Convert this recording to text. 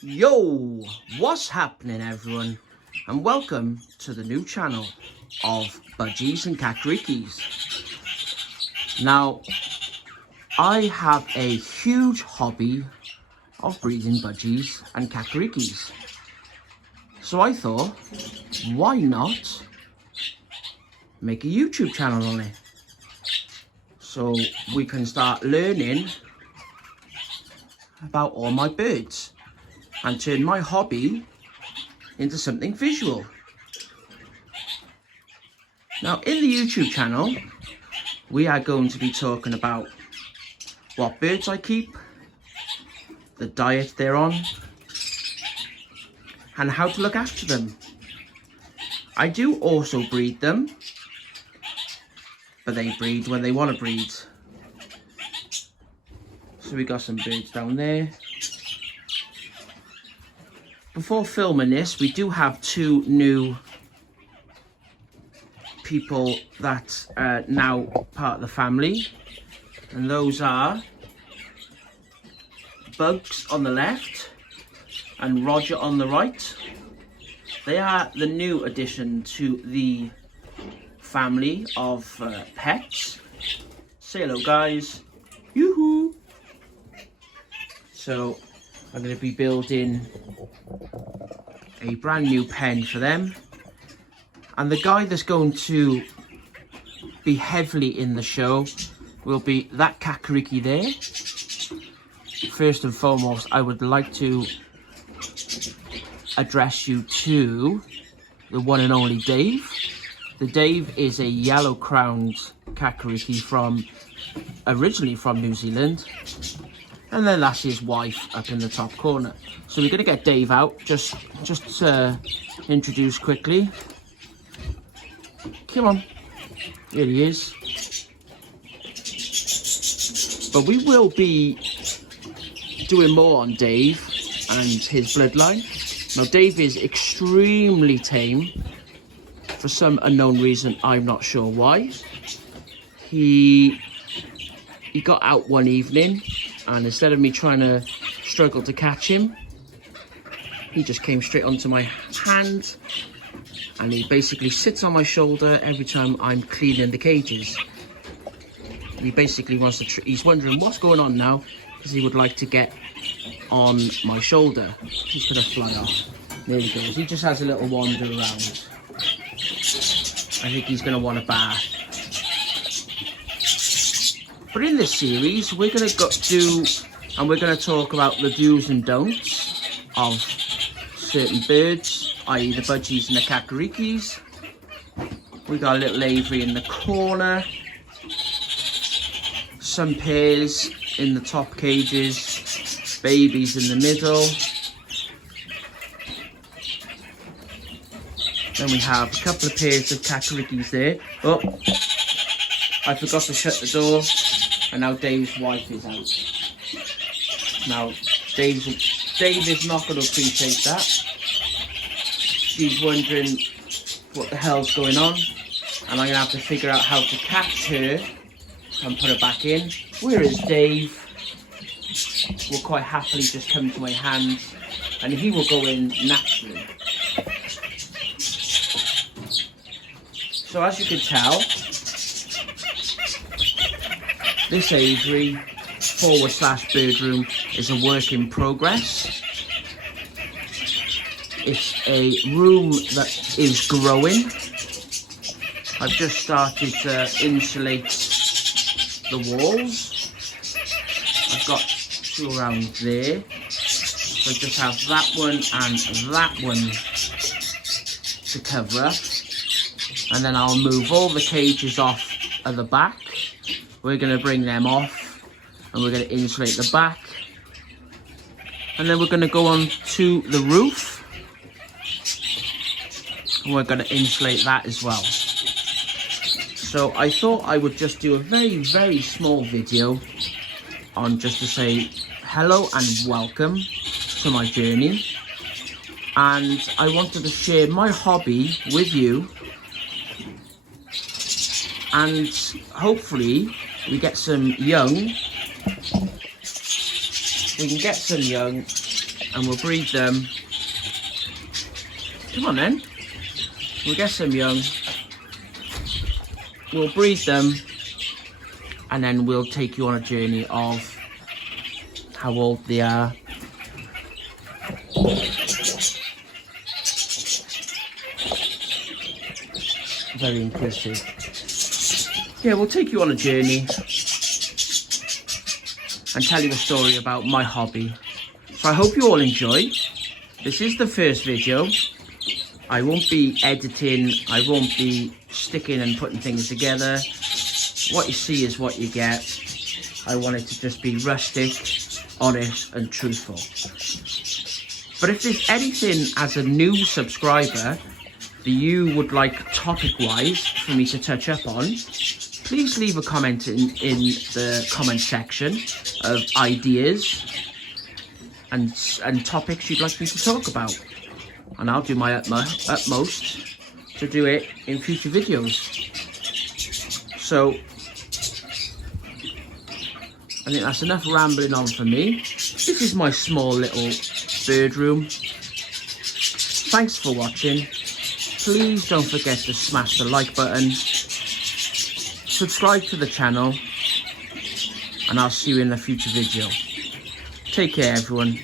Yo, what's happening everyone, and welcome to the new channel of Budgies and Kakarikis. Now, I have a huge hobby of breeding budgies and kakarikis. So I thought, why not make a YouTube channel on it? So we can start learning about all my birds and turn my hobby into something visual. Now in the YouTube channel, we are going to be talking about what birds I keep, the diet they're on, and how to look after them. I do also breed them, but they breed when they want to breed. So we got some birds down there. Before filming this, we do have two new people that are now part of the family, and those are Bugs on the left and Roger on the right. They are the new addition to the family of pets. Say hello guys. Yoo-hoo! So I'm going to be building a brand new pen for them, and the guy that's going to be heavily in the show will be that Kakariki there. First and foremost, I would like to address you to the one and only Dave. The Dave is a yellow-crowned Kakariki originally from New Zealand. And then that's his wife up in the top corner. So we're going to get Dave out, just to introduce quickly. Come on. Here he is. But we will be doing more on Dave and his bloodline. Now Dave is extremely tame. For some unknown reason, I'm not sure why. He got out one evening, and instead of me trying to struggle to catch him, he just came straight onto my hand, and he basically sits on my shoulder every time I'm cleaning the cages. He basically wants to, he's wondering what's going on now, because he would like to get on my shoulder. He's gonna fly off. There he goes. He just has a little wander around. I think he's gonna want a bath. But in this series, we're going to we're going to talk about the do's and don'ts of certain birds, i.e. the budgies and the kakarikis. We got a little aviary in the corner, some pairs in the top cages, babies in the middle. Then we have a couple of pairs of kakarikis there. Oh, I forgot to shut the door. And now Dave's wife is out. Now, Dave is not going to appreciate that. She's wondering what the hell's going on. And I'm going to have to figure out how to catch her and put her back in. Where is Dave? Will quite happily just come to my hand. And he will go in naturally. So as you can tell, this aviary / bedroom is a work in progress. It's a room that is growing. I've just started to insulate the walls. I've got two around there. So I just have that one and that one to cover up. And then I'll move all the cages off at the back. We're going to bring them off, and we're going to insulate the back, and then we're going to go on to the roof, and we're going to insulate that as well. So I thought I would just do a very small video on just to say hello and welcome to my journey, and I wanted to share my hobby with you, and hopefully we get some young, and and we'll breed them. Come on then. We'll get some young. We'll breed them, and then we'll take you on a journey of how old they are. Very inclusive. Yeah, we'll take you on a journey and tell you a story about my hobby. So I hope you all enjoy. This is the first video. I won't be editing, I won't be sticking and putting things together. What you see is what you get. I want it to just be rustic, honest and truthful. But if there's anything as a new subscriber that you would like topic-wise for me to touch up on, please leave a comment in the comment section of ideas and topics you'd like me to talk about. And I'll do my utmost to do it in future videos. So, I think that's enough rambling on for me. This is my small little bird room. Thanks for watching. Please don't forget to smash the like button. Subscribe to the channel. And I'll see you in a future video. Take care, everyone.